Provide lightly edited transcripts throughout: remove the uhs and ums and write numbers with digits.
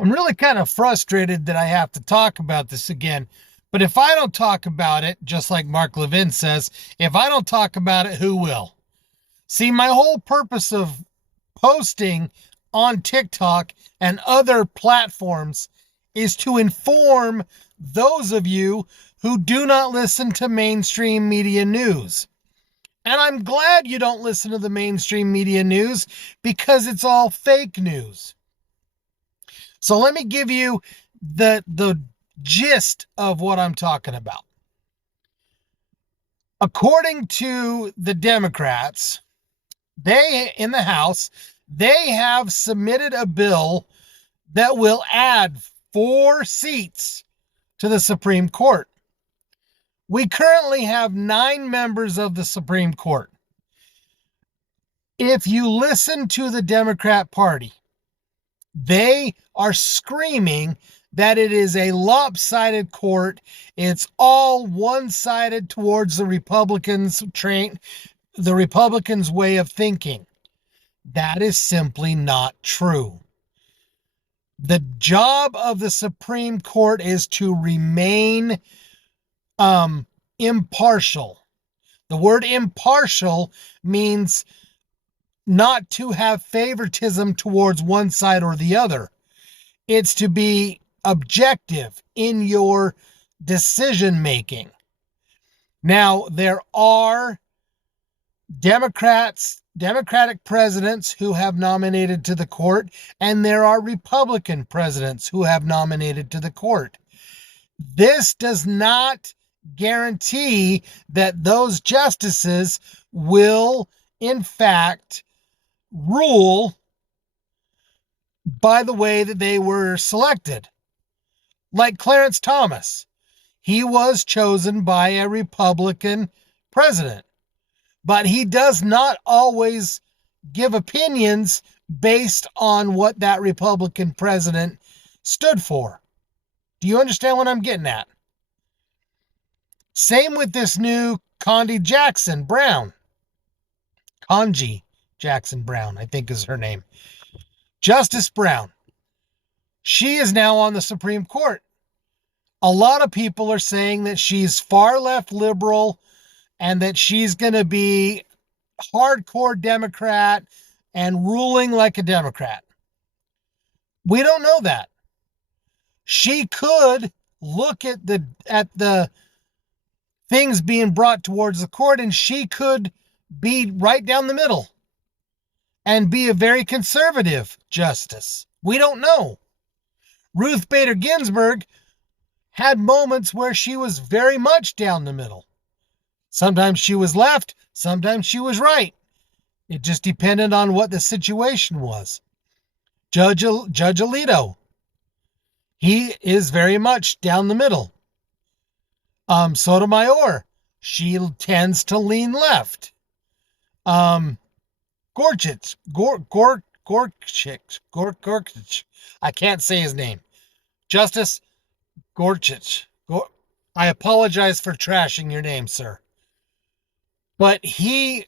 I'm really kind of frustrated that I have to talk about this again. But if I don't talk about it, just like Mark Levin says, if I don't talk about it, who will? See, my whole purpose of posting on TikTok and other platforms is to inform those of you who do not listen to mainstream media news. And I'm glad you don't listen to the mainstream media news because it's all fake news. So let me give you the gist of what I'm talking about. According to the Democrats, they in the House, they have submitted a bill that will add 4 seats to the Supreme Court. We currently have 9 members of the Supreme Court. If you listen to the Democrat Party, they are screaming that it is a lopsided court. It's all one-sided towards the Republicans' way of thinking. That is simply not true. The job of the Supreme Court is to remain impartial. The word impartial means not to have favoritism towards one side or the other. It's to be objective in your decision making. Now, there are Democratic presidents who have nominated to the court, and there are Republican presidents who have nominated to the court. This does not guarantee that those justices will, in fact, rule by the way that they were selected. Like Clarence Thomas, he was chosen by a Republican president, but he does not always give opinions based on what that Republican president stood for. Do you understand what I'm getting at? Same with this new Ketanji Jackson Brown. Ketanji Jackson Brown, I think is her name. Justice Brown. She is now on the Supreme Court. A lot of people are saying that she's far left liberal and that she's going to be hardcore Democrat and ruling like a Democrat. We don't know that. She could look at the things being brought towards the court, and she could be right down the middle and be a very conservative justice. We don't know. Ruth Bader Ginsburg had moments where she was very much down the middle. Sometimes she was left, sometimes she was right. It just depended on what the situation was. Judge Alito, he is very much down the middle. Sotomayor, she tends to lean left. Gorsuch, I can't say his name. Justice Gorsuch. I apologize for trashing your name, sir. But he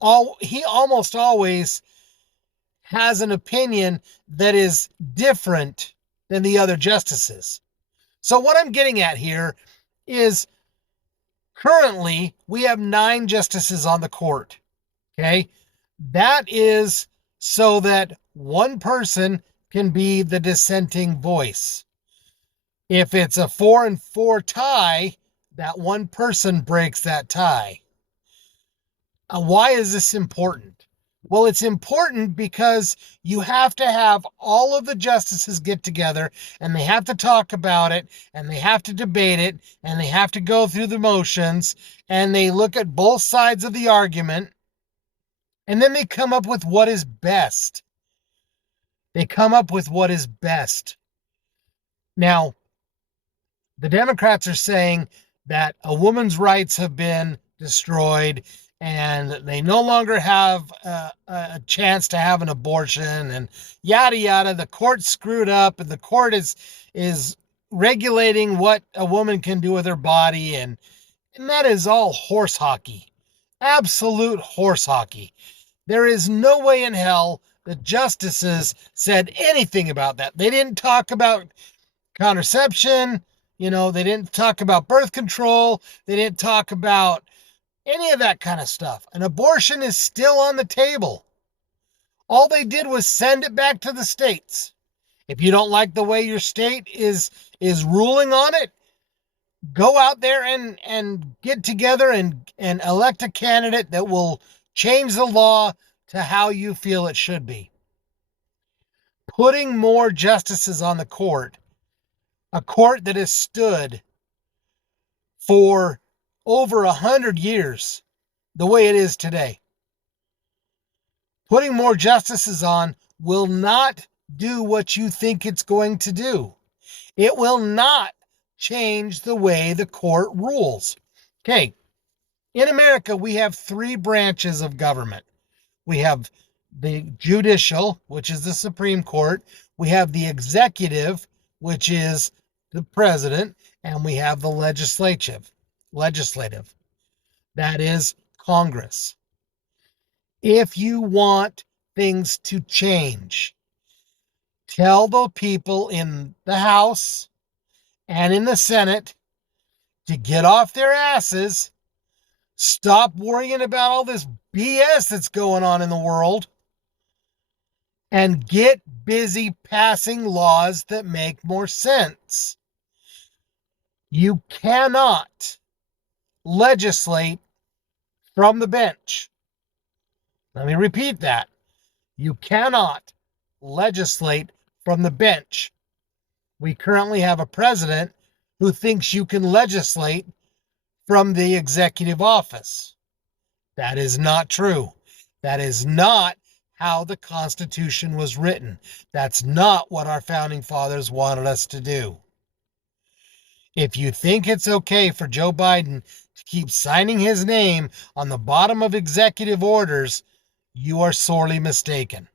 almost always has an opinion that is different than the other justices. So what I'm getting at here is currently we have 9 justices on the court. Okay? That is so that one person can be the dissenting voice. If it's a 4-4 tie, that one person breaks that tie. Why is this important? Well, it's important because you have to have all of the justices get together and they have to talk about it and they have to debate it and they have to go through the motions and they look at both sides of the argument and then they come up with what is best. They come up with what is best. Now, the Democrats are saying that a woman's rights have been destroyed and they no longer have a chance to have an abortion and yada yada. The court screwed up and the court is regulating what a woman can do with her body, and that is all horse hockey. Absolute horse hockey. There is no way in hell the justices said anything about that. They didn't talk about contraception. They didn't talk about birth control. They didn't talk about any of that kind of stuff. An abortion is still on the table. All they did was send it back to the states. If you don't like the way your state is ruling on it, go out there and get together and elect a candidate that will change the law to how you feel it should be. Putting more justices on the court, a court that has stood for over 100 years the way it is today. Putting more justices on will not do what you think it's going to do. It will not change the way the court rules. Okay, in America, we have 3 branches of government. We have the judicial, which is the Supreme Court. We have the executive, which is the president. And we have the legislative. That is Congress. If you want things to change, tell the people in the House and in the Senate to get off their asses, stop worrying about all this BS that's going on in the world, and get busy passing laws that make more sense. You cannot legislate from the bench. Let me repeat that. You cannot legislate from the bench. We currently have a president who thinks you can legislate from the executive office. That is not true. That is not how the Constitution was written. That's not what our founding fathers wanted us to do. If you think it's okay for Joe Biden to keep signing his name on the bottom of executive orders, you are sorely mistaken.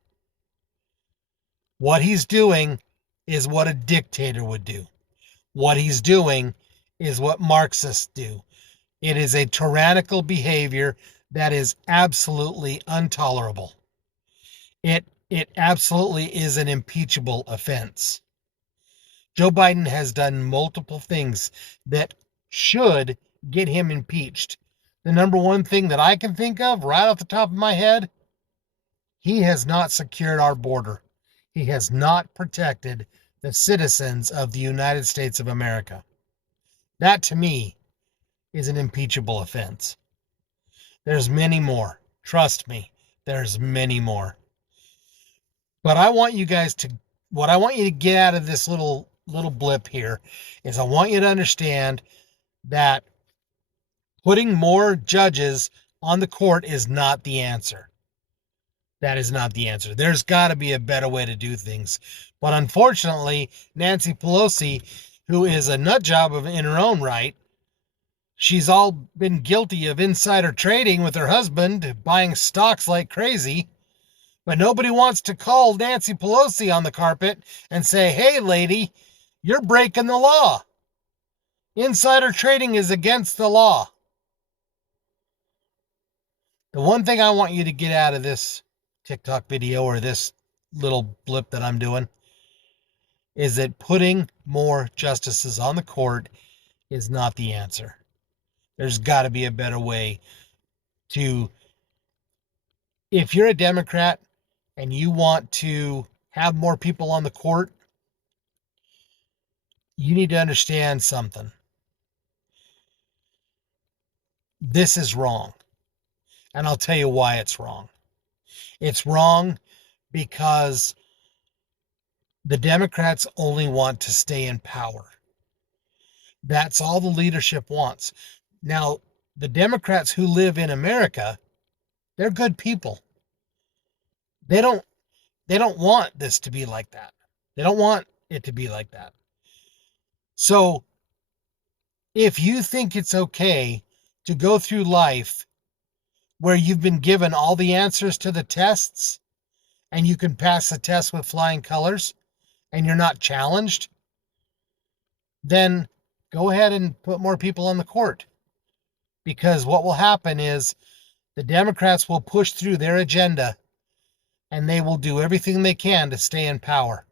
What he's doing is what a dictator would do. What he's doing is what Marxists do. It is a tyrannical behavior that is absolutely intolerable. It absolutely is an impeachable offense. Joe Biden has done multiple things that should get him impeached. The number one thing that I can think of right off the top of my head, he has not secured our border. He has not protected the citizens of the United States of America. That, to me, is an impeachable offense. There's many more. Trust me, there's many more. But what I want you to get out of this little blip here is I want you to understand that putting more judges on the court is not the answer. That is not the answer. There's got to be a better way to do things. But unfortunately, Nancy Pelosi, who is a nut job in her own right, she's all been guilty of insider trading with her husband, buying stocks like crazy. But nobody wants to call Nancy Pelosi on the carpet and say, hey, lady, you're breaking the law. Insider trading is against the law. The one thing I want you to get out of this TikTok video or this little blip that I'm doing is that putting more justices on the court is not the answer. There's got to be a better way to, if you're a Democrat and you want to have more people on the court, you need to understand something. This is wrong. And I'll tell you why it's wrong. It's wrong because the Democrats only want to stay in power. That's all the leadership wants. Now, the Democrats who live in America, they're good people. They don't want this to be like that. They don't want it to be like that. So, if you think it's okay to go through life where you've been given all the answers to the tests and you can pass the test with flying colors and you're not challenged, then go ahead and put more people on the court. Because what will happen is the Democrats will push through their agenda and they will do everything they can to stay in power.